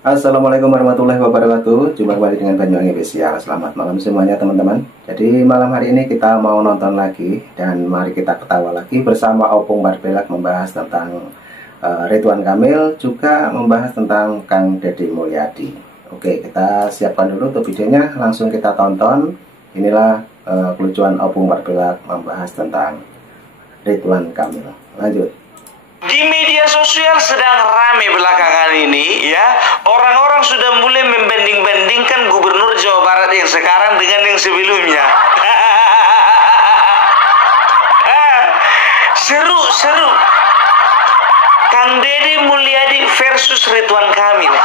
Assalamualaikum warahmatullahi wabarakatuh. Jumpa kembali dengan Banyuwangi Official. Selamat malam semuanya teman-teman. Jadi malam hari ini kita mau nonton lagi dan mari kita ketawa lagi bersama Opung Barbelak membahas tentang Ridwan Kamil, juga membahas tentang Kang Deddy Mulyadi. Oke, kita siapkan dulu untuk videonya, langsung kita tonton. Inilah kelucuan Opung Barbelak membahas tentang Ridwan Kamil. Lanjut. Di media sosial sedang ramai belakangan ini ya, orang-orang sudah mulai membanding-bandingkan gubernur Jawa Barat yang sekarang dengan yang sebelumnya. Seru. Kang Deddy Mulyadi versus Ridwan Kamil.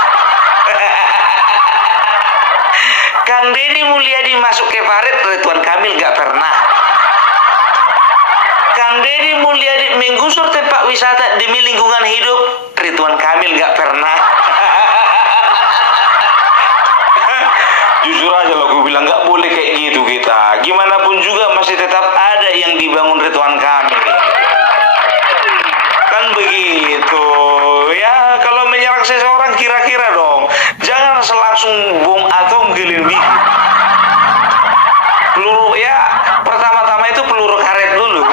Kang Deddy Mulyadi masuk ke parit, Ridwan Kamil gak pernah. Kang Deddy Mulyadi menggusur tempat wisata demi lingkungan hidup, Ridwan Kamil gak pernah. Jujur aja loh, gue bilang gak boleh kayak gitu kita. Gimana pun juga masih tetap ada yang dibangun Ridwan Kamil. Kan begitu. Ya, kalau menyerang seseorang kira-kira dong. Jangan langsung bom atom gelembung. Peluru ya, pertama-tama itu peluru karet dulu.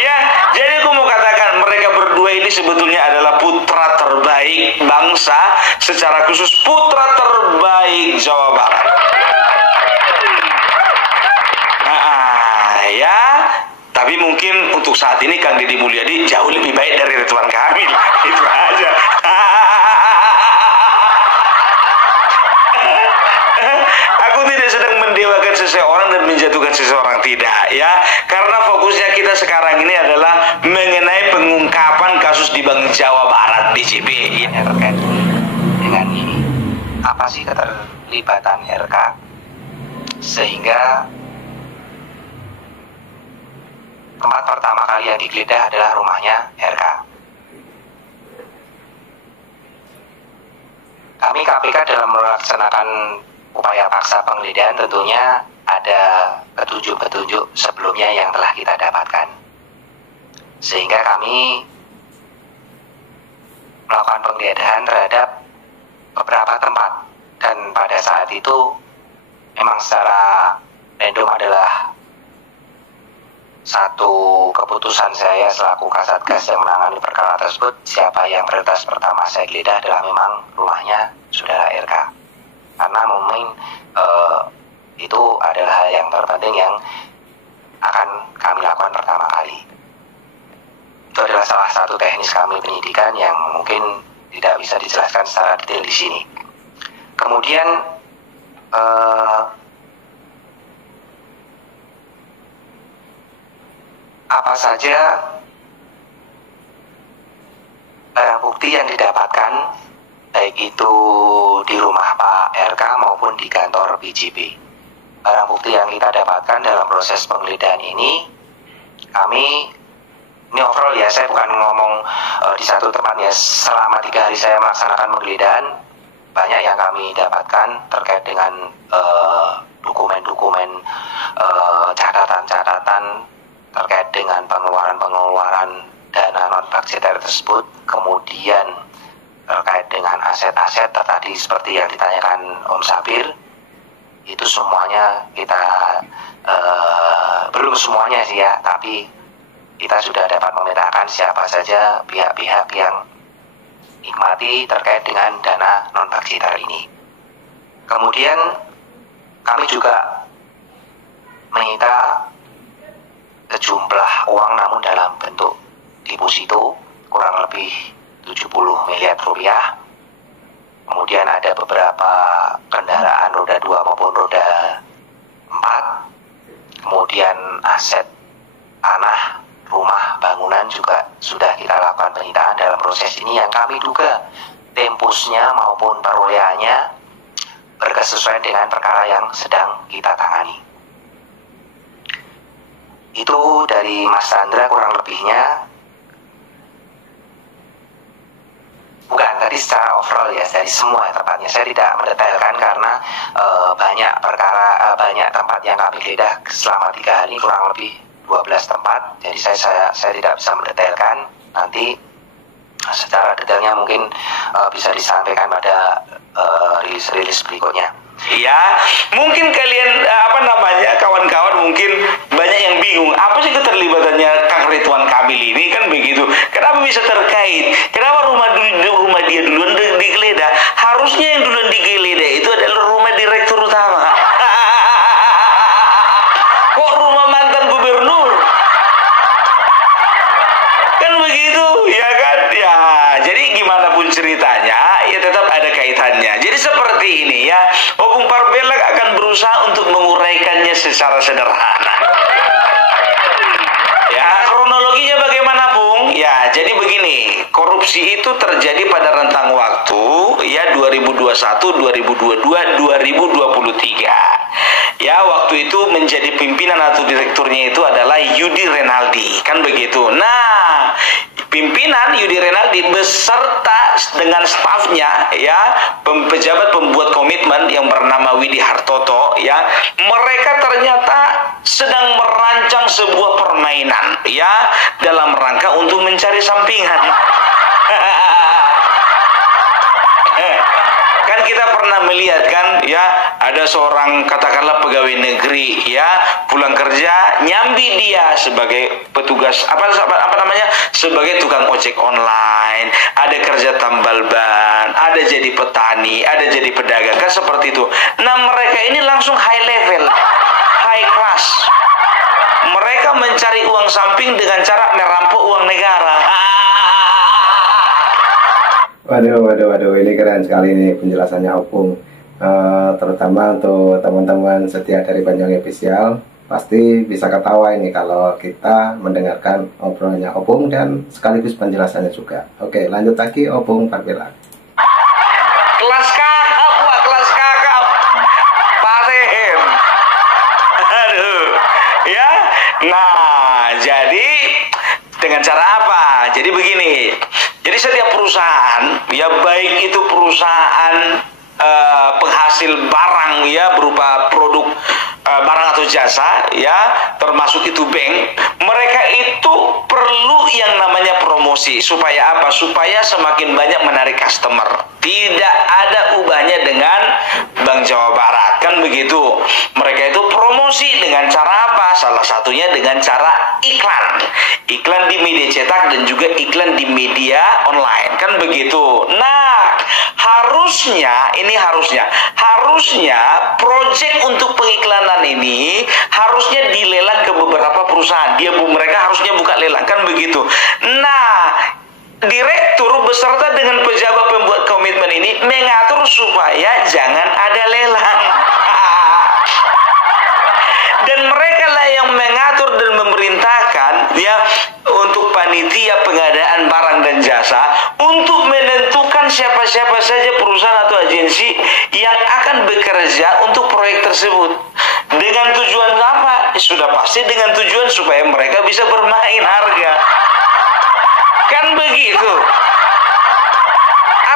Ya, jadi aku mau katakan mereka berdua ini sebetulnya adalah putra terbaik bangsa, secara khusus putra terbaik Jawa Barat. Ya, tapi mungkin untuk saat ini Kang Deddy Mulyadi jauh lebih baik dari Ridwan Kamil. Itu aja. Aku tidak sedang mendewakan seseorang dan menjatuhkan seseorang, tidak ya. Karena fokusnya kita sekarang ini adalah mengenai pengungkapan kasus di Bank Jawa Barat BJB. Ya, terkait dengan ini, apa sih keterlibatan RK sehingga tempat pertama kali yang digeledah adalah rumahnya RK. Kami KPK dalam melaksanakan upaya paksa penggeledahan tentunya ada petunjuk-petunjuk sebelumnya yang telah kita dapatkan, sehingga kami melakukan penggeledahan terhadap beberapa tempat, dan pada saat itu memang secara random adalah satu keputusan saya selaku Kasatgas yang menangani perkara tersebut. Siapa yang prioritas pertama saya geledah adalah memang rumahnya saudara RK, karena mungkin itu adalah hal yang terpenting yang akan kami lakukan pertama kali. Itu adalah salah satu teknis kami penyidikan yang mungkin tidak bisa dijelaskan secara detail di sini. Kemudian apa saja barang bukti yang didapatkan, baik itu di rumah Pak RK maupun di kantor BJB. Barang bukti yang kita dapatkan dalam proses penggeledahan ini, ini overall ya, saya bukan ngomong di satu tempat ya. Selama 3 hari saya melaksanakan penggeledahan, banyak yang kami dapatkan terkait dengan dokumen-dokumen, catatan-catatan terkait dengan pengeluaran dana non-budgeter tersebut. Kemudian terkait dengan aset-aset tadi seperti yang ditanyakan Om Sabir, itu semuanya kita belum semuanya sih ya, tapi kita sudah dapat memetakan siapa saja pihak-pihak yang nikmati terkait dengan dana non-budgeter ini. Kemudian kami juga menyita sejumlah uang namun dalam bentuk deposito kurang lebih 70 miliar rupiah. Kemudian ada beberapa kendaraan roda 2 maupun roda 4. Kemudian aset tanah, rumah, bangunan juga sudah kita lakukan penyitaan dalam proses ini, yang kami duga tempusnya maupun perolehannya berkesesuaian dengan perkara yang sedang kita tangani. Itu dari Mas Sandra kurang lebihnya. Bukan, tadi secara overall ya, dari semua tepatnya. Saya tidak mendetailkan karena banyak perkara, banyak tempat yang kami geledah selama 3 hari, kurang lebih 12 tempat. Jadi saya tidak bisa mendetailkan. Nanti secara detailnya mungkin bisa disampaikan pada rilis-rilis berikutnya. Ya, mungkin kalian kawan-kawan mungkin banyak yang bingung apa sih keterlibatannya Kang Ridwan Kamil ini, kan begitu. Kenapa bisa terkait? Kenapa rumah dia duluan digeledah? Harusnya yang duluan digeledah itu adalah rumah direktur utama. Kok rumah mantan gubernur? Kan begitu, ya kan? Ya, jadi gimana pun ceritanya, ya tetap ada kaitannya. Jadi seperti ini ya, Opung Parbelak akan berusaha untuk menguraikannya secara sederhana. Ya, kronologinya bagaimana, Bung? Ya, jadi begini, korupsi itu terjadi pada rentang waktu ya 2021, 2022, 2023. Ya, waktu itu menjadi pimpinan atau direkturnya itu adalah Yudi Renaldi, kan begitu. Nah, pimpinan Yudi Renaldi beserta dengan stafnya ya, pejabat pembuat komitmen yang bernama Widi Hartoto ya, mereka ternyata sedang merancang sebuah permainan ya dalam rangka untuk mencari sampingan. Kan kita pernah melihat kan ya, ada seorang katakanlah pegawai negeri ya, pulang kerja nyambi dia sebagai petugas sebagai tukang ojek online, ada kerja tambal ban, ada jadi petani, ada jadi pedagang, kan seperti itu. Nah, mereka ini langsung high level, high class. Mereka mencari uang samping dengan cara merampok uang negara. Waduh, ini keren sekali nih penjelasannya Opung. Terutama untuk teman-teman setia dari Banyuwangi Official, pasti bisa ketawa ini kalau kita mendengarkan obrolannya Opung dan sekaligus penjelasannya juga. Oke, lanjut lagi Opung Parbelak. Kelas kakap, Pak, kelas kakap. Pasen. Aduh. Ya. Nah, jadi dengan cara apa? Jadi begini. Jadi setiap perusahaan, ya baik itu perusahaan penghasil barang ya berupa produk barang atau jasa ya, termasuk itu bank, mereka itu perlu yang namanya promosi. Supaya apa? Supaya semakin banyak menarik customer. Tidak ada ubahnya dengan Bank Jawa Barat, kan begitu. Mereka itu promosi dengan cara apa? Salah satunya dengan cara iklan. Iklan di media cetak dan juga iklan di media online, kan begitu. Nah, harusnya proyek untuk pengiklanan ini harusnya dilelang ke beberapa perusahaan. Mereka harusnya buka lelang, kan begitu. Nah, direktur beserta dengan pejabat pembuat komitmen ini mengatur supaya jangan ada lelang. Dan mereka lah yang mengatur dan memerintahkan ya untuk panitia pengadaan barang dan jasa untuk menentukan siapa-siapa saja perusahaan atau agensi yang akan bekerja untuk proyek tersebut. Dengan tujuan apa? Sudah pasti dengan tujuan supaya mereka bisa bermain harga. Kan begitu.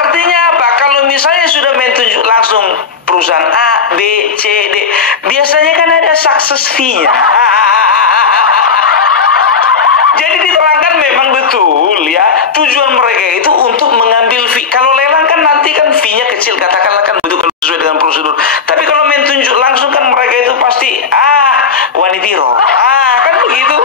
Artinya apa? Kalau misalnya sudah menunjuk langsung perusahaan A, B, C, D, biasanya kan ada success fee-nya. Jadi diterangkan memang betul ya, tujuan mereka itu untuk mengambil fee. Kalau lelang kan nanti kan fee-nya kecil, katakanlah kan betul kalau sesuai dengan prosedur. Tapi kalau menunjuk langsung kan mereka itu pasti wanitiro. Kan begitu.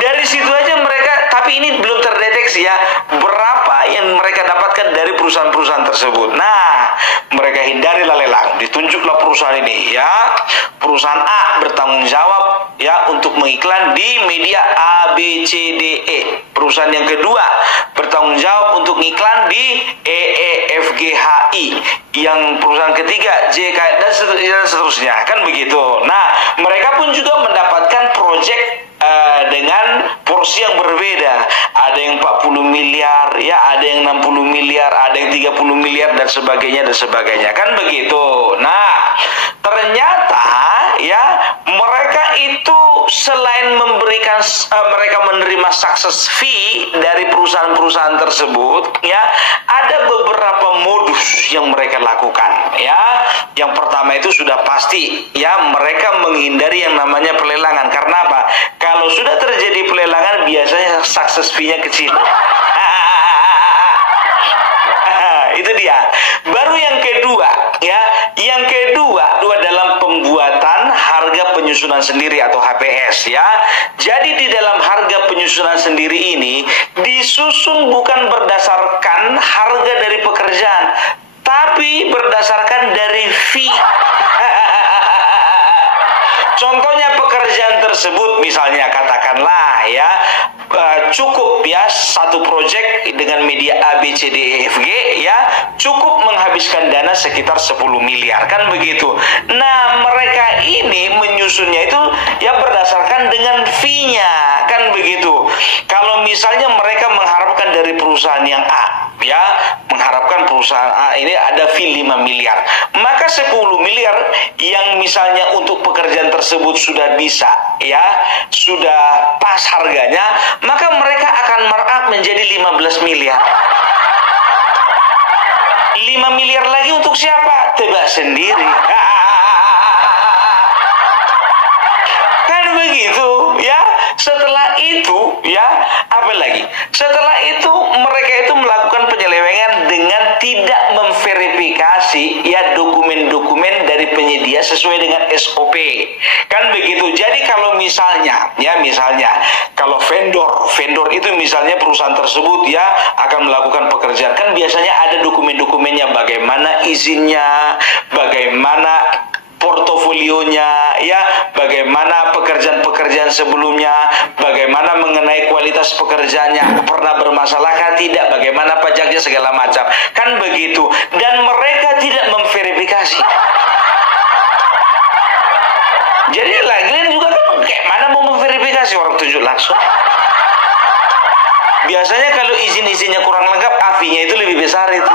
Dari situ aja mereka, tapi ini belum terdeteksi ya berapa yang mereka dapatkan dari perusahaan-perusahaan tersebut. Nah, mereka hindarilah lelang, ditunjuklah perusahaan ini ya. Perusahaan A bertanggung jawab ya untuk mengiklan di media A, B, C, D, E. Perusahaan yang kedua bertanggung jawab untuk mengiklan di E, F, G, H, I. Yang perusahaan ketiga J, K, dan seterusnya, kan begitu. Nah, mereka pun juga mendapatkan proyek dengan porsi yang berbeda. Ada yang 40 miliar ya, ada yang 60 miliar, ada yang 30 miliar dan sebagainya, kan begitu. Nah, ternyata ya mereka itu selain memberikan mereka menerima success fee dari perusahaan-perusahaan tersebut ya, ada beberapa modus yang mereka lakukan ya. Yang pertama itu sudah pasti ya, mereka menghindari yang namanya pelelangan. Karena apa? Kalau sudah terjadi pelelangan biasanya success fee-nya kecil. ya. Yang kedua dalam pembuatan harga penyusunan sendiri atau HPS ya. Jadi di dalam harga penyusunan sendiri ini disusun bukan berdasarkan harga dari pekerjaan, tapi berdasarkan dari fee. Contohnya pekerjaan tersebut misalnya katakanlah ya cukup ya satu proyek dengan media A, B, C, D, E, F, G ya cukup menghabiskan dana sekitar 10 miliar kan begitu. Nah mereka ini menyusunnya itu ya berdasarkan dengan fee-nya kan begitu. Kalau misalnya mereka mengharapkan dari perusahaan yang A ya mengharapkan perusahaan A ini ada fee 5 miliar, maka 10 miliar yang misalnya untuk pekerjaan tersebut sudah bisa ya sudah pas harganya, maka mereka akan markup menjadi 15 miliar. 5 miliar lagi untuk siapa? Tebak sendiri. Kan begitu ya. Setelah itu ya apa lagi? Setelah itu mereka itu melakukan penyelewengan dengan tidak memverifikasi ya dokumen-dokumen dari penyedia sesuai dengan SOP. Kan begitu. Jadi kalau misalnya ya kalau vendor itu misalnya perusahaan tersebut ya akan melakukan pekerjaan, kan biasanya ada dokumen-dokumennya, bagaimana izinnya, bagaimana portofolionya ya, bagaimana pekerjaan-pekerjaan sebelumnya, bagaimana mengenai kualitas pekerjaannya, pernah bermasalahkah tidak, bagaimana pajaknya segala macam, kan begitu. Dan mereka tidak memverifikasi. Jadi lagian juga kan kayak mana mau memverifikasi, orang tunjuk langsung. Biasanya kalau izin-izinnya kurang lengkap, AFI-nya itu lebih besar itu.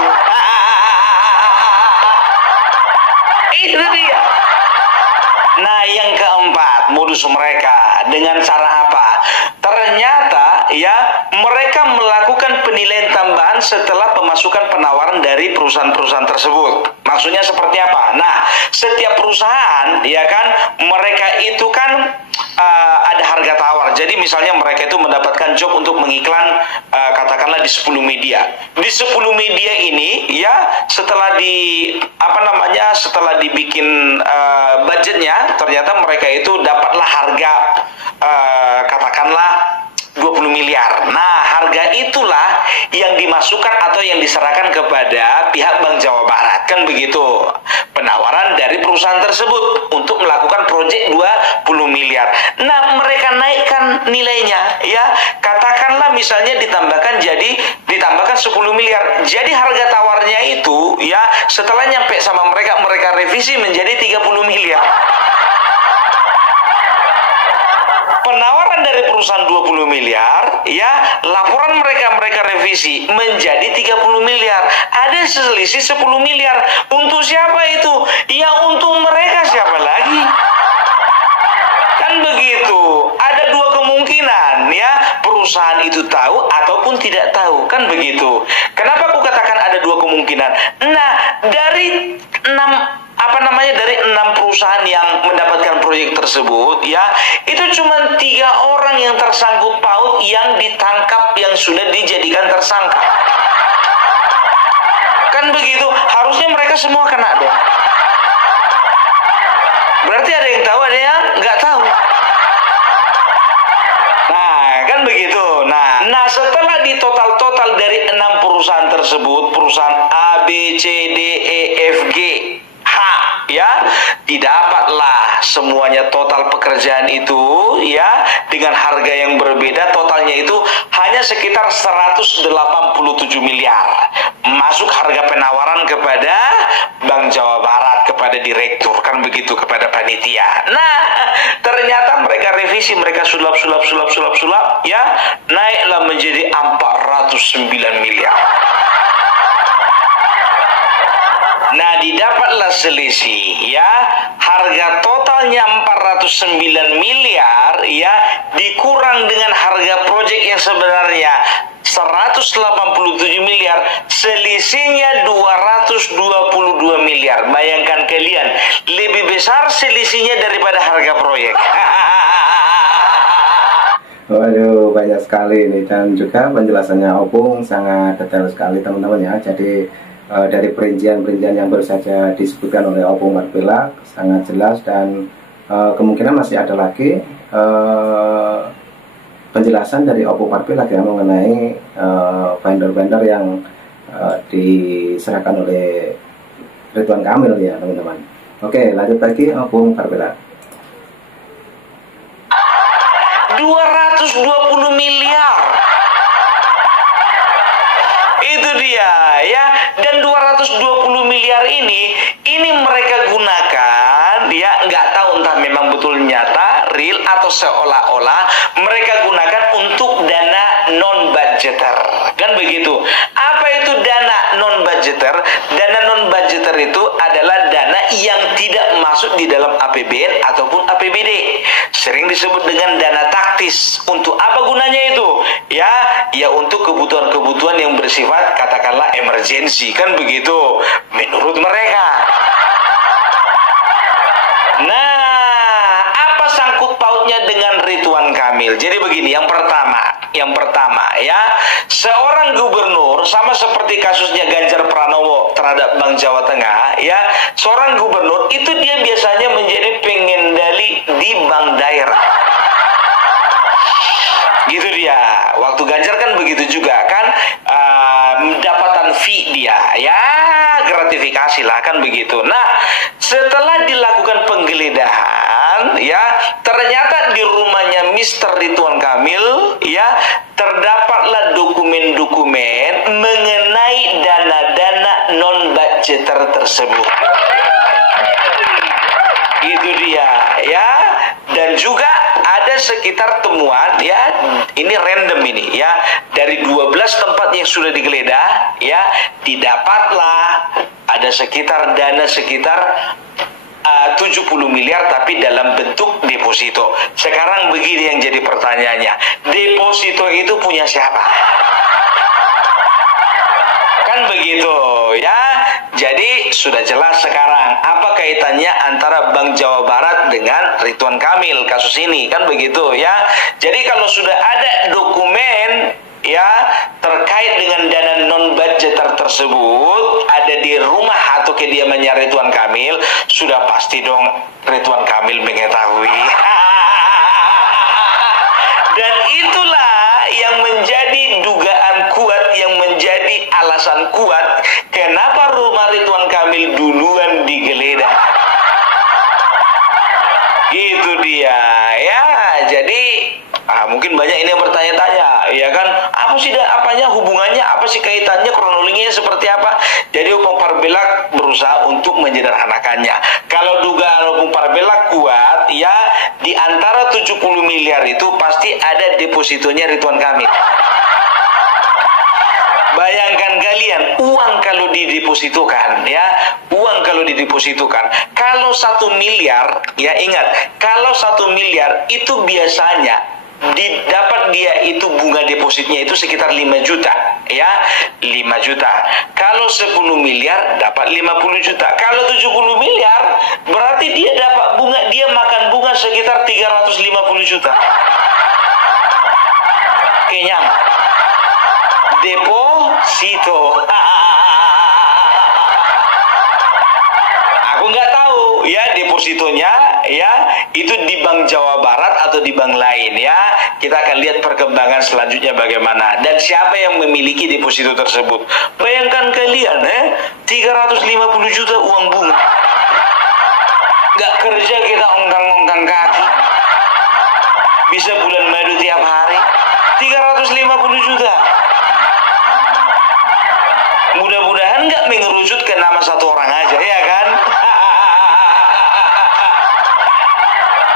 Itu dia. Nah yang keempat modus mereka dengan cara apa? Ternyata ya mereka melakukan penilaian tambahan setelah pemasukan penawaran dari perusahaan-perusahaan tersebut. Maksudnya seperti apa? Nah setiap perusahaan ya kan mereka itu kan ada harga tawar. Jadi misalnya mereka itu mendapatkan job untuk mengiklan katakanlah di 10 media. Di 10 media ini ya setelah setelah dibikin budgetnya, ternyata mereka itu dapatlah harga katakanlah 20 miliar. Nah, harga itulah yang dimasukkan atau yang diserahkan kepada pihak Bank Jawa Barat. Kan begitu. Penawaran dari perusahaan tersebut untuk melakukan proyek 20 miliar. Nah, mereka naikkan nilainya ya. Katakanlah misalnya ditambahkan 10 miliar. Jadi harga tawarnya itu ya setelah nyampe sama mereka revisi menjadi 30 miliar. Penawaran dari perusahaan 20 miliar ya laporan mereka revisi menjadi 30 miliar. Ada selisih 10 miliar. Untuk siapa itu? Ya untuk mereka, siapa lagi? Kan begitu. Ada dua kemungkinan ya, perusahaan itu tahu ataupun tidak tahu. Kan begitu. Kenapa aku katakan ada dua kemungkinan? Nah, dari 6 perusahaan yang mendapatkan proyek tersebut ya, itu cuma 3 orang yang tersangkut paut yang ditangkap, yang sudah dijadikan tersangka. Kan begitu, harusnya mereka semua kena dong. Berarti ada yang tahu, ada yang nggak tahu. Nah, kan begitu. Nah setelah di total dari 6 perusahaan tersebut, perusahaan A, B, C, D, E, F, G, H ya, didapatlah semuanya total pekerjaan itu ya dengan harga yang berbeda. Totalnya itu hanya sekitar 187 miliar. Masuk harga penawaran kepada Bank Jawa Barat, kepada direktur, kan begitu, kepada panitia. Nah, ternyata mereka revisi, mereka sulap ya, naiklah menjadi 409 miliar. Nah, didapatlah selisih ya. Harga totalnya 409 miliar ya, dikurang dengan harga proyek yang sebenarnya 187 miliar, selisihnya 222 miliar. Bayangkan kalian, lebih besar selisihnya daripada harga proyek. Waduh, banyak sekali ini, dan juga penjelasannya Opung sangat detail sekali teman-teman ya. Jadi dari perincian-perincian yang baru saja disebutkan oleh Opung Barbelak sangat jelas, dan kemungkinan masih ada lagi penjelasan dari Opung Barbelak yang mengenai vendor-vendor yang diserahkan oleh Ridwan Kamil ya teman-teman. Oke, lanjut lagi Opung Barbelak. 220 miliar. Itu dia ya. Dan 220 miliar ini mereka gunakan ya, nggak tahu entah memang betul nyata, real, atau seolah-olah mereka gunakan untuk dana non-budgeter. Kan begitu. Apa itu dana non-budgeter? Dana non-budgeter itu adalah dana yang tidak masuk di dalam APBN ataupun APBD. Sering disebut dengan dana taktis. Untuk apa gunanya itu? Ya untuk kebutuhan-kebutuhan yang bersifat katakanlah emergensi, kan begitu menurut mereka. Nah, apa sangkut pautnya dengan Ridwan Kamil? Jadi begini, yang pertama ya, seorang gubernur sama seperti kasusnya Ganjar Pranowo terhadap Bank Jawa Tengah ya, seorang gubernur itu dia biasanya menjadi pengendali di bank daerah. Gitu dia. Waktu Ganjar kan begitu juga kan, mendapatan fee dia ya, gratifikasi lah kan begitu. Nah, setelah dilakukan penggeledahan ya, ternyata di rumahnya Mr. Ridwan Kamil ya, terdapatlah dokumen-dokumen mengenai dana-dana non-budgeter tersebut. Itu dia ya. Dan juga ada sekitar temuan ya, ini random ini ya, dari 12 tempat yang sudah digeledah ya, didapatlah ada sekitar dana sekitar 70 miliar tapi dalam bentuk deposito. Sekarang begini yang jadi pertanyaannya, deposito itu punya siapa? Kan begitu ya. Jadi sudah jelas sekarang apa kaitannya antara Bank Jawa Barat dengan Ridwan Kamil kasus ini, kan begitu ya. Jadi kalau sudah ada dokumen ya terkait dengan dana non budgeter tersebut ada di rumah atau kediamannya Ridwan Kamil, sudah pasti dong Ridwan Kamil mengetahui. Dan itulah yang menjadi dugaan kuat, yang menjadi alasan kuat kenapa rumah Ridwan Kamil duluan digeledah. Gitu dia ya. Jadi mungkin banyak ini yang bertanya-tanya ya kan, apa sih apanya hubungannya, apa sih kaitannya, kronologinya seperti apa. Jadi Opung Barbelak berusaha untuk menyederhanakannya. Kalau dugaan Opung Barbelak kuat ya, di antara 70 miliar itu pasti ada depositonya Ridwan Kamil. Bayangkan kalian, uang kalau didepositokan ya, uang kalau didepositokan, kalau 1 miliar ya, ingat, kalau 1 miliar itu biasanya didapat dia itu bunga depositnya itu sekitar 5 juta ya, 5 juta. Kalau 10 miliar dapat 50 juta. Kalau 70 miliar berarti dia dapat bunga, dia makan bunga sekitar 350 juta. Kenyang. Deposito. Aku nggak tahu ya depositonya ya itu di Bank Jawa Barat atau di bank lain ya. Kita akan lihat perkembangan selanjutnya bagaimana dan siapa yang memiliki deposito tersebut. Bayangkan kalian 350 juta uang bunga. Nggak kerja kita ongkang-ongkang kaki. Bisa bulan madu tiap hari. 350 juta. Mudah-mudahan nggak mengerucut ke nama satu orang aja ya kan.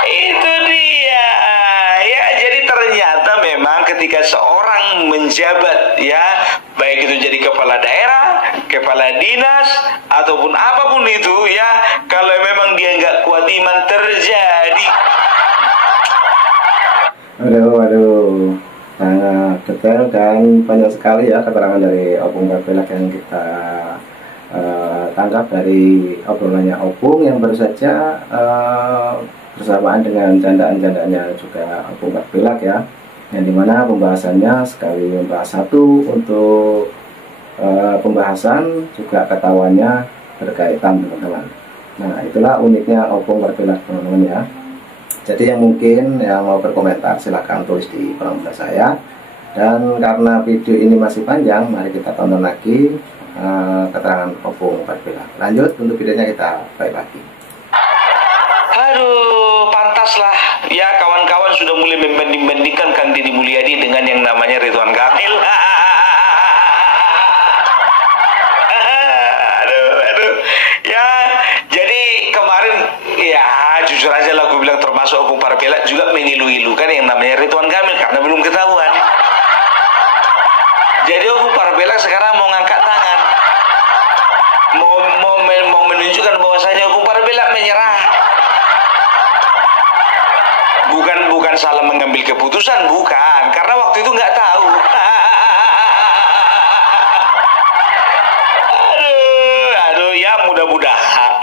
Itu dia ya. Jadi ternyata memang ketika seorang menjabat ya, baik itu jadi kepala daerah, kepala dinas ataupun apapun itu ya, kalau memang dia nggak kuat iman terjadi. Waduh, sangat detail dan banyak sekali ya keterangan dari Opung Barbelak yang kita tangkap dari obrolannya Opung yang baru saja bersamaan dengan candaan-candaannya juga Opung Barbelak ya, yang dimana pembahasannya sekali membahas satu untuk pembahasan juga ketawanya berkaitan, teman-teman. Nah, itulah uniknya opung berbelak, teman-teman ya. Jadi yang mungkin yang mau berkomentar silahkan tulis di kolom komentar saya. Dan karena video ini masih panjang, mari kita tonton lagi keterangan opung berbelak. Lanjut untuk videonya, kita play lagi. Aduh, pantaslah ya, kawan-kawan sudah mulai membanding-bandingkan Kang Deddy Mulyadi dengan yang namanya Ridwan Kamil. Ya, jadi kemarin ya jujur aja lah, gue bilang termasuk opung berbelak juga mengilu-ilukan yang namanya Ridwan Kamil karena belum ketahuan. Jadi opung berbelak sekarang mau ngangkat tangan, mau menunjukkan bahwasanya opung berbelak menyerah. Bukan salah mengambil keputusan, bukan, karena waktu itu nggak tahu. aduh, ya mudah-mudahan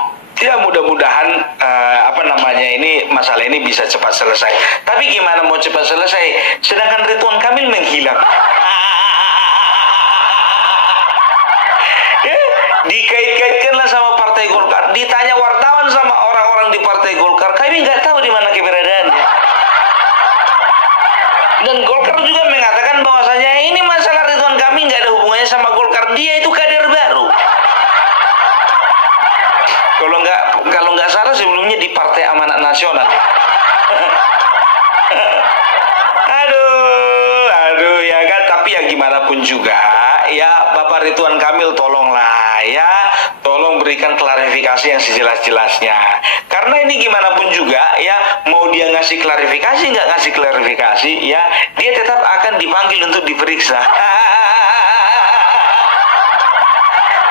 ini masalah ini bisa cepat selesai. Tapi gimana mau cepat selesai, sedangkan Ridwan Kamil menghilang. Dikait-kaitkanlah sama Partai Golkar, ditanya wartawan sama orang-orang di Partai Golkar, kami nggak tahu di mana keberadaannya. Dan Golkar juga mengatakan bahwasanya ini masalah Ridwan Kamil nggak ada hubungannya sama Golkar, dia itu kader baru. Kalau nggak salah sebelumnya di Partai Amanat Nasional. aduh ya kan, tapi ya gimana pun juga ya Bapak Ridwan Kamil, tolonglah ya, tolong berikan klarifikasi yang sejelas-jelasnya. Karena ini gimana pun juga ya, mau dia ngasih klarifikasi nggak ngasih klarifikasi ya, dia tetap akan dipanggil untuk diperiksa.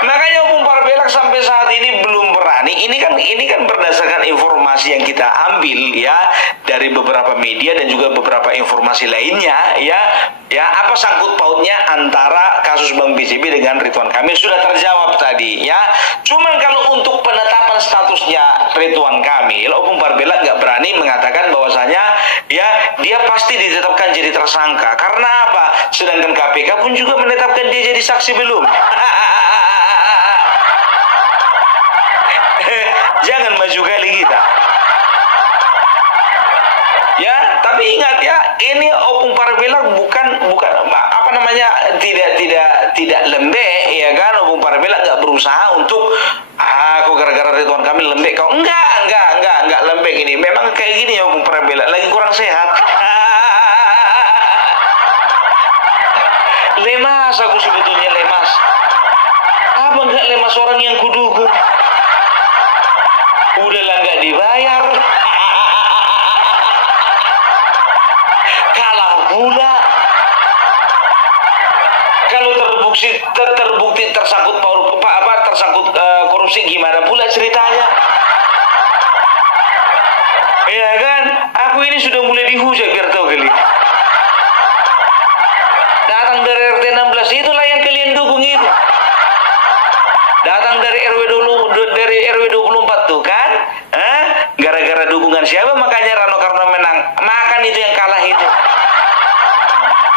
Makanya opung berbelak sampai saat ini belum berani. Ini kan berdasarkan informasi yang kita ambil ya dari beberapa media dan juga beberapa informasi lainnya ya apa sangkut pautnya antara kasus Bang BJB dengan Ridwan Kamil sudah terjawab tadi ya. Cuman kalau untuk penetapan statusnya Ridwan Kamil, opung berbelak nggak berani mengatakan bahwasanya ya dia pasti ditetapkan jadi tersangka. Karena apa? Sedangkan KPK pun juga menetapkan dia jadi saksi belum. Jangan maju kali kita. Ya, tapi ingat ya, ini opung berbelak bukan tidak lembek ya kan. Opung berbelak nggak berusaha untuk kok gara-gara Ridwan Kamil lembek kau. Enggak lembek ini. Memang kayak gini ya opung berbelak, lagi kurang sehat. Lemas aku sebetulnya, lemas. Apa enggak lemas orang yang kuduga? Udahlah nggak dibayar, kalah pula. Kalau terbukti tersangkut korupsi, gimana pula ceritanya? Ya kan, aku ini sudah mulai dihujat biar tahu kali. Datang dari RT 16 itulah yang kalian dukung itu. Datang dari RW 24 tuh kan? Gara-gara dukungan siapa makanya Rano Karno menang. Makan itu yang kalah itu.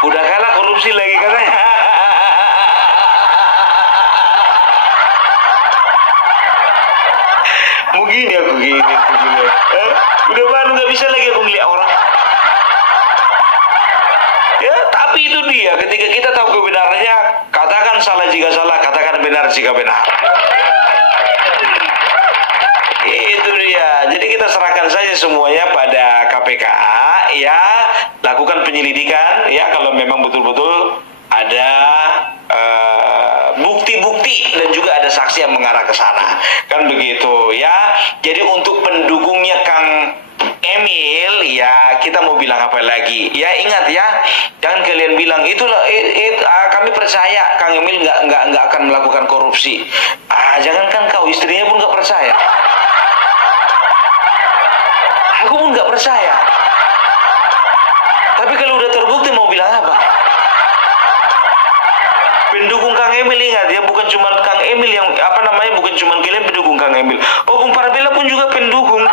Udah kalah korupsi lagi katanya. Begini aku gini. Udah baru nggak bisa lagi aku ngeliat orang. Ya, tapi itu dia. Ketika kita tahu kebenarannya, katakan salah jika salah, katakan benar jika benar. Itu dia. Jadi kita serahkan saja semuanya pada KPK ya, lakukan penyelidikan ya, kalau memang betul-betul ada bukti-bukti dan juga ada saksi yang mengarah ke sana. Kan begitu ya. Jadi untuk pendukungnya Kang Emil ya, kita mau bilang apa lagi ya, ingat ya, jangan kalian bilang itulah kami percaya Kang Emil nggak akan melakukan korupsi. Jangankan kau, istrinya pun nggak percaya, aku pun nggak percaya. Tapi kalau udah terbukti mau bilang apa? Pendukung Kang Emil, ingat ya, bukan cuma Kang Emil yang bukan cuma kalian pendukung Kang Emil, opung berbelak pun juga pendukung.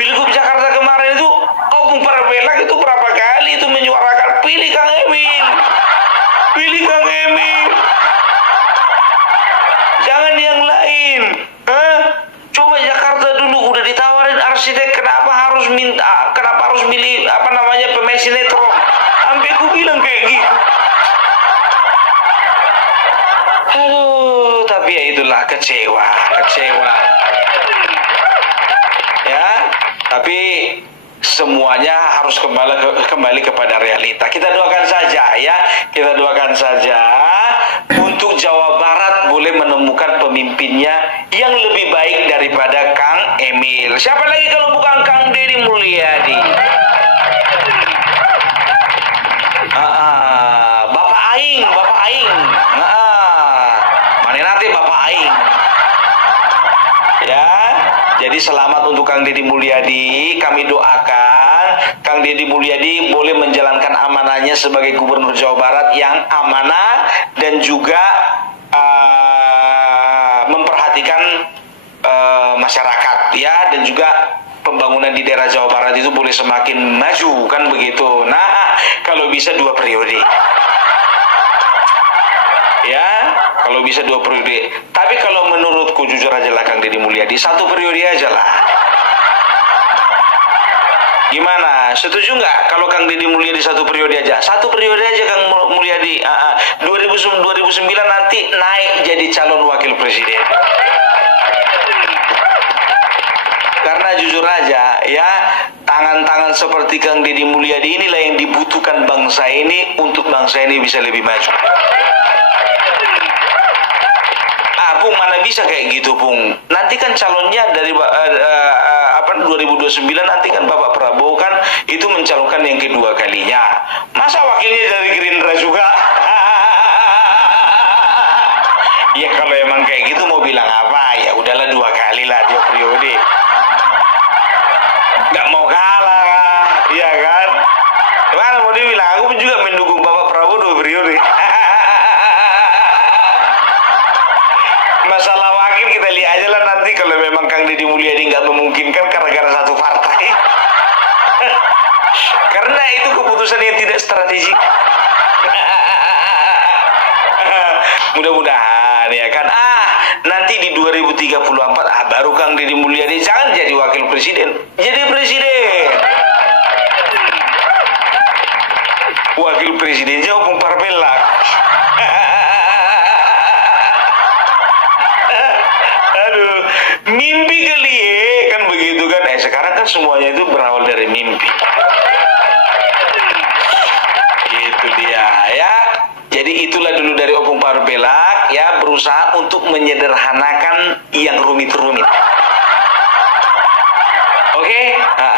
Pilgub Jakarta kemarin itu opung berbelak itu berapa kali itu menyuarakan pilih Kang Emil. Pilih Kang Emil. Jangan yang lain. Coba Jakarta dulu udah ditawarin arsitek, kenapa harus milih pemain sinetron? Sampai aku bilang kayak gitu. Aduh, tapi ya itulah kecewa. Ya, tapi semuanya harus kembali kepada realita. Kita doakan saja untuk Jawa Barat boleh menemukan pemimpinnya yang lebih baik daripada Kang Emil. Siapa lagi kalau bukan Kang Deddy Mulyadi? Bapak Aing. Mana nanti Bapak Aing? Ya, jadi selamat untuk Kang Deddy Mulyadi. Kami doakan Kang Deddy Mulyadi boleh menjalankan amanahnya sebagai Gubernur Jawa Barat yang amanah dan juga memperhatikan masyarakat, ya, dan juga pembangunan di daerah Jawa Barat itu boleh semakin maju, kan begitu. Nah, kalau bisa 2 periode. Ya, kalau bisa 2 periode. Tapi kalau menurutku jujur aja lah Kang Deddy Mulyadi, 1 periode aja lah. Gimana? Setuju nggak kalau Kang Deddy Mulyadi 1 periode aja? 1 periode aja Kang Mulyadi. 2009 nanti naik jadi calon wakil presiden. Karena jujur aja ya, tangan-tangan seperti Kang Deddy Mulyadi inilah yang dibutuhkan bangsa ini untuk bangsa ini bisa lebih maju. Bung, mana bisa kayak gitu, Bung? Nanti kan calonnya dari 2029 nanti kan Bapak Prabowo kan itu mencalonkan yang kedua kalinya. Masa wakilnya dari Gerindra juga? Ya kalau emang kayak gitu mau bilang apa? Ya udahlah 2 kali lah 2 periode. Gak mau kalah, iya kan? Gimana mau dibilang? Aku juga mendukung Bapak Prabowo 2 periode. Masalah wakil kita lihat aja lah nanti kalau memang Kang Deddy Mulyadi nggak memungkinkan gara-gara 1 partai. Karena itu keputusan yang tidak strategik. Mudah-mudahan ya kan. Nanti di 2034 baru Kang Deddy Mulyadi jangan jadi wakil presiden, jadi presiden. Wakil presidennya Opung Parpelak. Aduh, mimpi kali ya, kan begitu kan. Sekarang kan semuanya itu berawal dari mimpi. Gitu dia ya. Jadi itulah dulu dari Opung Parpelak ya, berusaha untuk menyederhanakan yang rumit-rumit. Oke,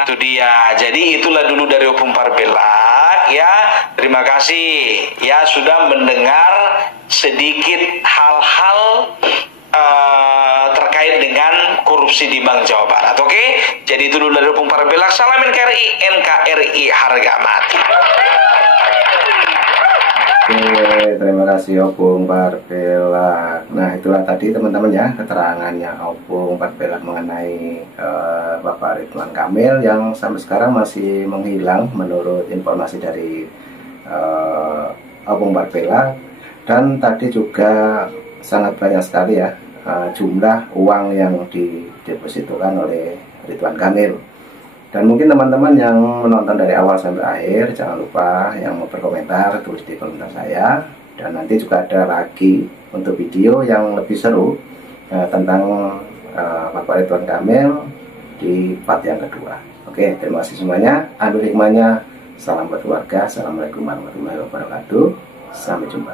itu dia. Jadi itulah dulu dari Opung Parpelak ya. Terima kasih ya sudah mendengar sedikit hal-hal terkait dengan korupsi di Bank Jawa Barat. Oke, jadi itu dulu dari Opung Parpelak. Salam NKRI, NKRI harga mati. Oke, terima kasih Opung Parpelak. Nah, itulah tadi teman-teman ya keterangannya Opung Parpelak mengenai Bapak Ridwan Kamil yang sampai sekarang masih menghilang menurut informasi dari Opung Parpelak. Dan tadi juga sangat banyak sekali ya jumlah uang yang didepositokan oleh Ridwan Kamil. Dan mungkin teman-teman yang menonton dari awal sampai akhir, jangan lupa yang mau berkomentar tulis di komentar saya. Dan nanti juga ada lagi untuk video yang lebih seru tentang Bapak Ridwan Kamil di part yang kedua. Oke, terima kasih semuanya. Anu hikmahnya, salam buat keluarga. Assalamualaikum warahmatullahi wabarakatuh. Sampai jumpa.